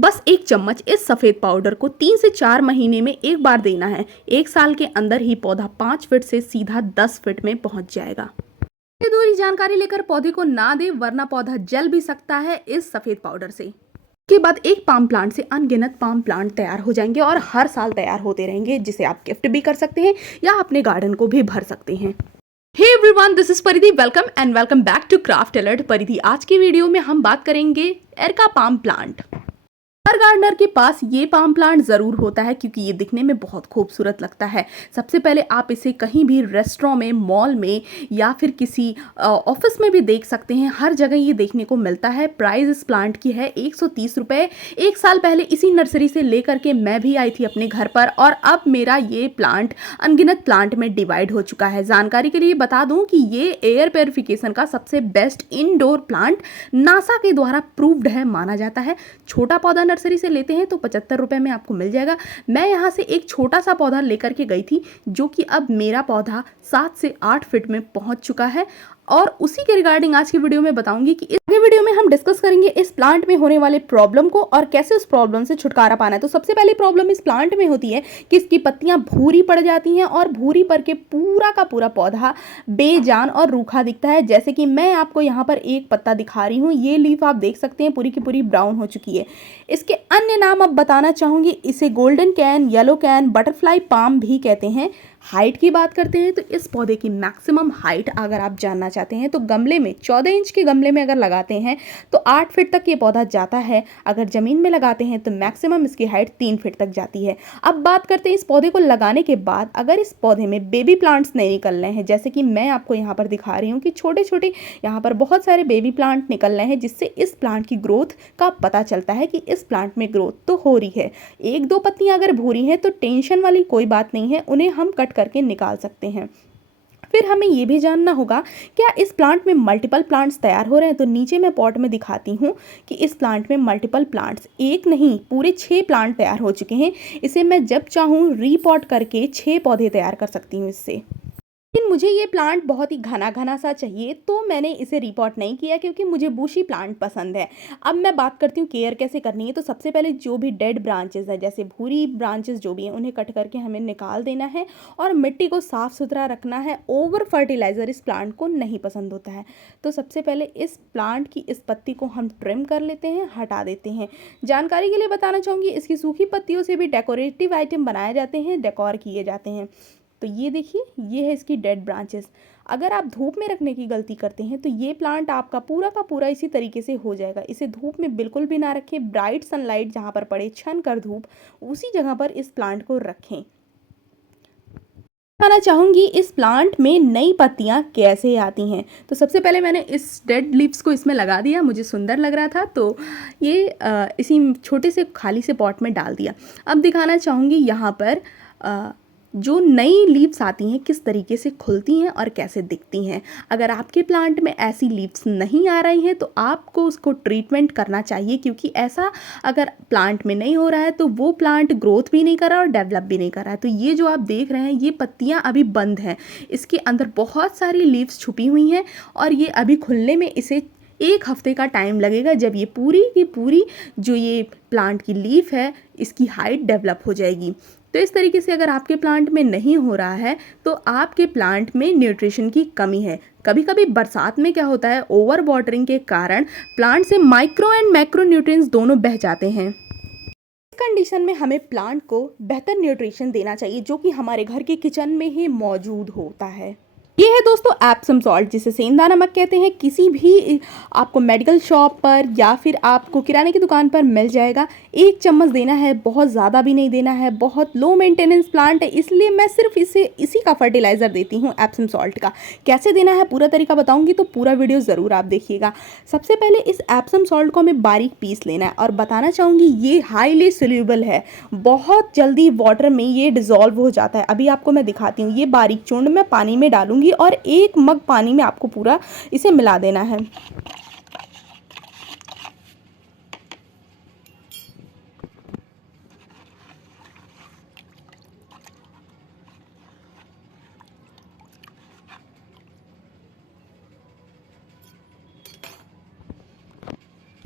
बस 1 चम्मच इस सफ़ेद पाउडर को 3 से 4 महीने में एक बार देना है। 1 साल के अंदर ही पौधा 5 फीट से सीधा 10 फीट में पहुंच जाएगा। अधूरी जानकारी लेकर पौधे को ना दे, वरना पौधा जल भी सकता है इस सफ़ेद पाउडर से। के बाद एक पाम प्लांट से अनगिनत पाम प्लांट तैयार हो जाएंगे और हर साल तैयार होते रहेंगे, जिसे आप गिफ्ट भी कर सकते हैं या अपने गार्डन को भी भर सकते हैं। Hey everyone, this is Paridhi. Welcome back to craft alert Paridhi. आज की वीडियो में हम बात करेंगे एरका पाम प्लांट। हर गार्डनर के पास ये पाम प्लांट जरूर होता है क्योंकि ये दिखने में बहुत खूबसूरत लगता है। सबसे पहले आप इसे कहीं भी रेस्टोरेंट में, मॉल में या फिर किसी ऑफिस में भी देख सकते हैं। हर जगह ये देखने को मिलता है। प्राइस इस प्लांट की है 130 रुपये। 1 साल पहले इसी नर्सरी से लेकर के मैं भी आई थी अपने घर पर और अब मेरा ये प्लांट अनगिनत प्लांट में डिवाइड हो चुका है। जानकारी के लिए बता दूं कि ये एयर प्योरिफिकेशन का सबसे बेस्ट इंडोर प्लांट नासा के द्वारा प्रूव्ड है माना जाता है। छोटा पौधा नर्सरी से लेते हैं तो 75 रुपए में आपको मिल जाएगा। मैं यहाँ से एक छोटा सा पौधा लेकर के गई थी, जो कि अब मेरा पौधा 7 से 8 फीट में पहुंच चुका है और उसी के रिगार्डिंग आज की वीडियो में बताऊंगी कि इस वीडियो में हम डिस्कस करेंगे इस प्लांट में होने वाले प्रॉब्लम को और कैसे उस प्रॉब्लम से छुटकारा पाना है। तो सबसे पहली प्रॉब्लम इस प्लांट में होती है कि इसकी पत्तियां भूरी पड़ जाती हैं और भूरी पड़ के पूरा का पूरा पौधा बेजान और रूखा दिखता है। जैसे कि मैं आपको यहाँ पर एक पत्ता दिखा रही हूँ, ये लीफ आप देख सकते हैं पूरी की पूरी ब्राउन हो चुकी है। इसके अन्य नाम अब बताना चाहूंगी। इसे golden can, yellow can, butterfly palm भी कहते हैं। हाइट की बात करते हैं तो इस पौधे की मैक्सिमम हाइट अगर आप जानना चाहते हैं तो गमले में 14 इंच के गमले में अगर लगाते हैं तो 8 फीट तक ये पौधा जाता है। अगर ज़मीन में लगाते हैं तो मैक्सिमम इसकी हाइट 3 फीट तक जाती है। अब बात करते हैं इस पौधे को लगाने के बाद अगर इस पौधे में बेबी प्लांट्स नहीं निकल रहे हैं, जैसे कि मैं आपको यहाँ पर दिखा रही हूँ कि छोटे छोटे यहाँ पर बहुत सारे बेबी प्लांट निकल रहे हैं, जिससे इस प्लांट की ग्रोथ का पता चलता है कि इस प्लांट में ग्रोथ तो हो रही है। 1-2 पत्तियां अगर भूरी हैं तो टेंशन वाली कोई बात नहीं है, उन्हें हम कट करके निकाल सकते हैं। फिर हमें यह भी जानना होगा क्या इस प्लांट में मल्टीपल प्लांट्स तैयार हो रहे हैं। तो नीचे मैं पॉट में दिखाती हूँ कि इस प्लांट में मल्टीपल प्लांट्स, एक नहीं पूरे 6 प्लांट तैयार हो चुके हैं। इसे मैं जब चाहूँ रीपॉट करके 6 पौधे तैयार कर सकती हूँ इससे। लेकिन मुझे ये प्लांट बहुत ही घना घना सा चाहिए तो मैंने इसे रिपोर्ट नहीं किया क्योंकि मुझे बूशी प्लांट पसंद है। अब मैं बात करती हूँ केयर कैसे करनी है। तो सबसे पहले जो भी डेड ब्रांचेस है, जैसे भूरी ब्रांचेस जो भी हैं, उन्हें कट करके हमें निकाल देना है और मिट्टी को साफ़ सुथरा रखना है। ओवर फर्टिलाइज़र इस प्लांट को नहीं पसंद होता है। तो सबसे पहले इस प्लांट की इस पत्ती को हम ट्रिम कर लेते हैं, हटा देते हैं। जानकारी के लिए बताना चाहूँगी इसकी सूखी पत्तियों से भी डेकोरेटिव आइटम बनाए जाते हैं, डेकोर किए जाते हैं। तो ये देखिए, ये है इसकी डेड ब्रांचेस। अगर आप धूप में रखने की गलती करते हैं तो ये प्लांट आपका पूरा का पूरा इसी तरीके से हो जाएगा। इसे धूप में बिल्कुल भी ना रखें। ब्राइट सनलाइट जहाँ पर पड़े, छन कर धूप, उसी जगह पर इस प्लांट को रखें। बताना चाहूँगी इस प्लांट में नई पत्तियाँ कैसे आती हैं। तो सबसे पहले मैंने इस डेड लीव्स को इसमें लगा दिया, मुझे सुंदर लग रहा था तो ये इसी छोटे से खाली से पॉट में डाल दिया। अब दिखाना चाहूँगी यहाँ पर जो नई लीव्स आती हैं किस तरीके से खुलती हैं और कैसे दिखती हैं। अगर आपके प्लांट में ऐसी लीव्स नहीं आ रही हैं तो आपको उसको ट्रीटमेंट करना चाहिए, क्योंकि ऐसा अगर प्लांट में नहीं हो रहा है तो वो प्लांट ग्रोथ भी नहीं कर रहा और डेवलप भी नहीं कर रहा है। तो ये जो आप देख रहे हैं ये पत्तियां अभी बंद हैं, इसके अंदर बहुत सारी लीव्स छुपी हुई हैं और ये अभी खुलने में इसे 1 हफ्ते का टाइम लगेगा, जब ये पूरी की पूरी जो ये प्लांट की लीफ है इसकी हाइट डेवलप हो जाएगी। तो इस तरीके से अगर आपके प्लांट में नहीं हो रहा है तो आपके प्लांट में न्यूट्रिशन की कमी है। कभी कभी बरसात में क्या होता है, ओवर वाटरिंग के कारण प्लांट से माइक्रो एंड मैक्रो न्यूट्रिएंट्स दोनों बह जाते हैं। इस कंडीशन में हमें प्लांट को बेहतर न्यूट्रिशन देना चाहिए जो कि हमारे घर के किचन में ही मौजूद होता है। ये है दोस्तों एप्सम सॉल्ट, जिसे सेंधा नमक कहते हैं। किसी भी आपको मेडिकल शॉप पर या फिर आपको किराने की दुकान पर मिल जाएगा। 1 चम्मच देना है, बहुत ज़्यादा भी नहीं देना है। बहुत लो मेंटेनेंस प्लांट है, इसलिए मैं सिर्फ इसी का फर्टिलाइज़र देती हूँ एप्सम सॉल्ट का। कैसे देना है पूरा तरीका बताऊँगी, तो पूरा वीडियो ज़रूर आप देखिएगा। सबसे पहले इस एप्सम सॉल्ट को हमें बारीक पीस लेना है और बताना चाहूँगी ये हाईली सोल्यूबल है, बहुत जल्दी वाटर में ये डिज़ोल्व हो जाता है। अभी आपको मैं दिखाती हूँ। ये बारीक चूर्ण मैं पानी में डालूंगी और 1 मग पानी में आपको पूरा इसे मिला देना है।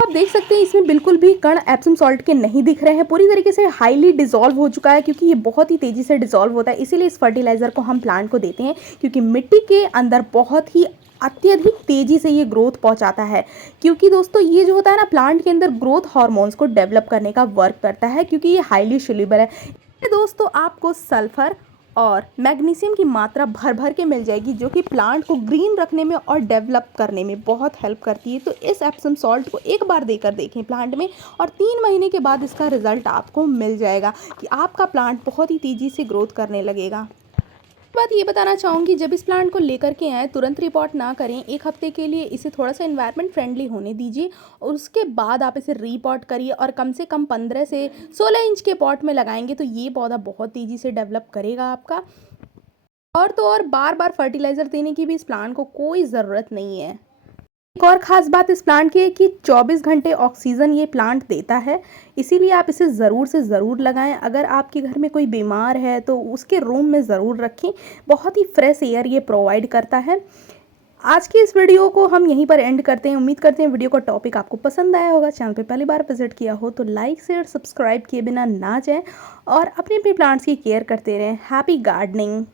आप देख सकते हैं इसमें बिल्कुल भी कण एप्सम सॉल्ट के नहीं दिख रहे हैं, पूरी तरीके से हाईली डिसॉल्व हो चुका है, क्योंकि ये बहुत ही तेज़ी से डिसॉल्व होता है। इसीलिए इस फर्टिलाइज़र को हम प्लांट को देते हैं, क्योंकि मिट्टी के अंदर बहुत ही अत्यधिक तेज़ी से ये ग्रोथ पहुंचाता है। क्योंकि दोस्तों ये जो होता है ना, प्लांट के अंदर ग्रोथ हार्मोन्स को डेवलप करने का वर्क करता है, क्योंकि ये हाईली सोल्यूबल है। दोस्तों आपको सल्फर और मैग्नीशियम की मात्रा भर भर के मिल जाएगी, जो कि प्लांट को ग्रीन रखने में और डेवलप करने में बहुत हेल्प करती है। तो इस एप्सम सॉल्ट को एक बार देकर देखें प्लांट में, और 3 महीने के बाद इसका रिजल्ट आपको मिल जाएगा कि आपका प्लांट बहुत ही तेज़ी से ग्रोथ करने लगेगा। बात ये बताना चाहूँगी, जब इस प्लांट को लेकर के आएँ तुरंत रिपोर्ट ना करें, 1 हफ्ते के लिए इसे थोड़ा सा एनवायरनमेंट फ्रेंडली होने दीजिए, और उसके बाद आप इसे रीपॉट करिए, और कम से कम 15 से 16 इंच के पॉट में लगाएंगे तो ये पौधा बहुत तेज़ी से डेवलप करेगा आपका। और तो और बार बार फर्टिलाइज़र देने की भी इस प्लांट को कोई ज़रूरत नहीं है। एक और ख़ास बात इस प्लांट की है कि 24 घंटे ऑक्सीजन ये प्लांट देता है, इसीलिए आप इसे ज़रूर से ज़रूर लगाएं। अगर आपके घर में कोई बीमार है तो उसके रूम में ज़रूर रखें, बहुत ही फ्रेश एयर ये प्रोवाइड करता है। आज की इस वीडियो को हम यहीं पर एंड करते हैं। उम्मीद करते हैं वीडियो का टॉपिक आपको पसंद आया होगा। चैनल पे पहली बार विजिट किया हो तो लाइक शेयर सब्सक्राइब किए बिना ना जाएं, और अपने प्लांट्स की केयर करते रहें। Happy gardening.